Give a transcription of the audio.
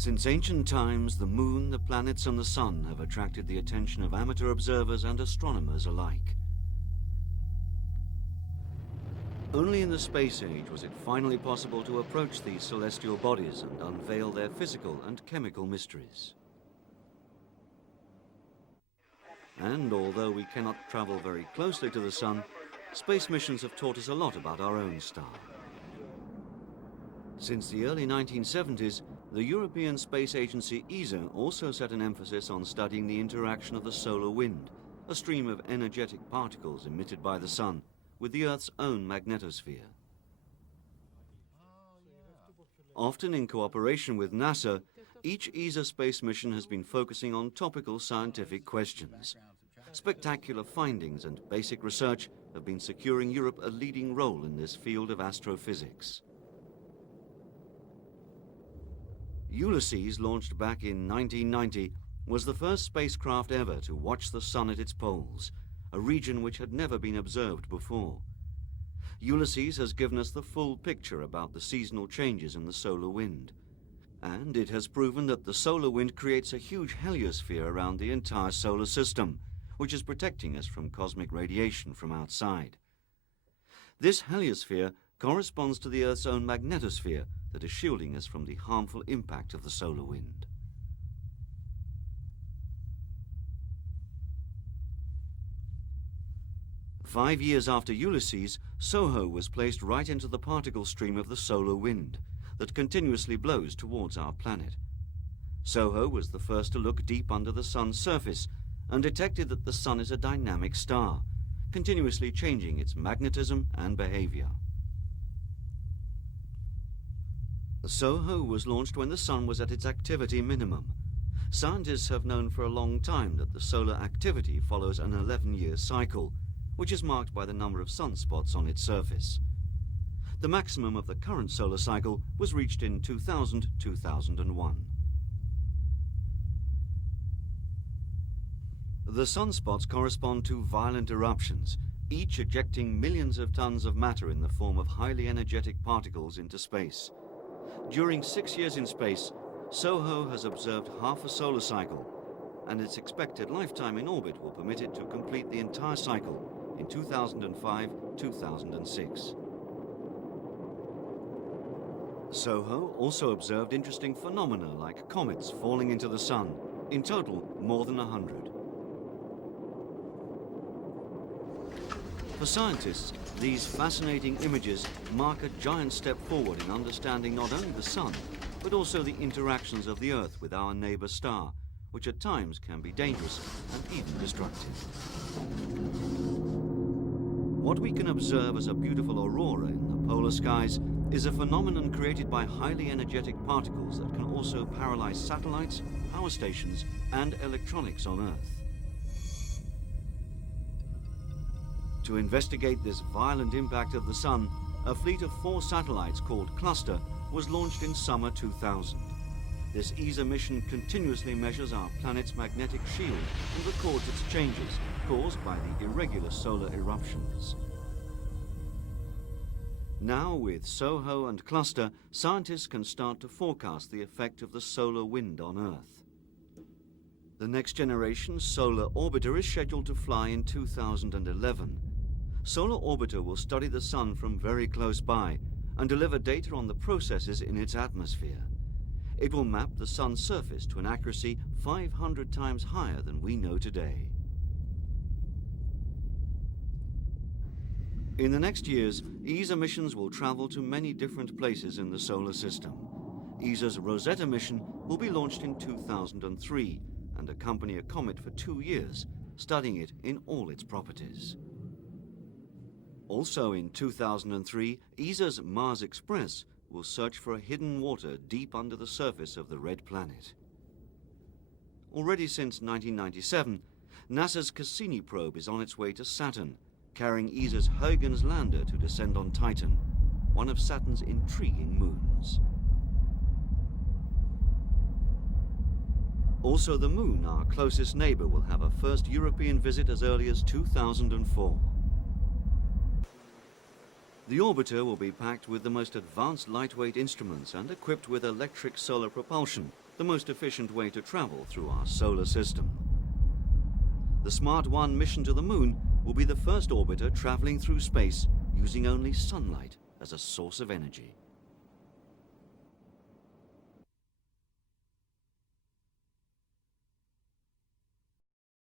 Since ancient times, the moon, the planets and the sun have attracted the attention of amateur observers and astronomers alike. Only in the space age was it finally possible to approach these celestial bodies and unveil their physical and chemical mysteries. And although we cannot travel very closely to the sun, space missions have taught us a lot about our own star. Since the early 1970s, the European Space Agency ESA also set an emphasis on studying the interaction of the solar wind, a stream of energetic particles emitted by the sun, with the Earth's own magnetosphere. Often in cooperation with NASA, each ESA space mission has been focusing on topical scientific questions. Spectacular findings and basic research have been securing Europe a leading role in this field of astrophysics. Ulysses, launched back in 1990, was the first spacecraft ever to watch the sun at its poles, a region which had never been observed before. Ulysses has given us the full picture about the seasonal changes in the solar wind. And it has proven that the solar wind creates a huge heliosphere around the entire solar system, which is protecting us from cosmic radiation from outside. This heliosphere corresponds to the Earth's own magnetosphere that is shielding us from the harmful impact of the solar wind. Five years after Ulysses, SOHO was placed right into the particle stream of the solar wind that continuously blows towards our planet. SOHO was the first to look deep under the sun's surface and detected that the sun is a dynamic star, continuously changing its magnetism and behavior. SOHO was launched when the sun was at its activity minimum. Scientists have known for a long time that the solar activity follows an 11-year cycle, which is marked by the number of sunspots on its surface. The maximum of the current solar cycle was reached in 2000-2001. The sunspots correspond to violent eruptions, each ejecting millions of tons of matter in the form of highly energetic particles into space. During 6 years in space, SOHO has observed half a solar cycle, and its expected lifetime in orbit will permit it to complete the entire cycle in 2005-2006. SOHO also observed interesting phenomena like comets falling into the sun, in total more than 100. For scientists, these fascinating images mark a giant step forward in understanding not only the sun, but also the interactions of the Earth with our neighbor star, which at times can be dangerous and even destructive. What we can observe as a beautiful aurora in the polar skies is a phenomenon created by highly energetic particles that can also paralyze satellites, power stations, and electronics on Earth. To investigate this violent impact of the sun, a fleet of 4 satellites called Cluster was launched in summer 2000. This ESA mission continuously measures our planet's magnetic shield and records its changes caused by the irregular solar eruptions. Now, with SOHO and Cluster, scientists can start to forecast the effect of the solar wind on Earth. The next generation Solar Orbiter is scheduled to fly in 2011. Solar Orbiter will study the sun from very close by and deliver data on the processes in its atmosphere. It will map the sun's surface to an accuracy 500 times higher than we know today. In the next years, ESA missions will travel to many different places in the solar system. ESA's Rosetta mission will be launched in 2003 and accompany a comet for 2 years, studying it in all its properties. Also in 2003, ESA's Mars Express will search for a hidden water deep under the surface of the red planet. Already since 1997, NASA's Cassini probe is on its way to Saturn, carrying ESA's Huygens lander to descend on Titan, one of Saturn's intriguing moons. Also, the Moon, our closest neighbor, will have a first European visit as early as 2004. The orbiter will be packed with the most advanced lightweight instruments and equipped with electric solar propulsion the most efficient way to travel through our solar system. The Smart 1 mission to the Moon will be the first orbiter traveling through space using only sunlight as a source of energy.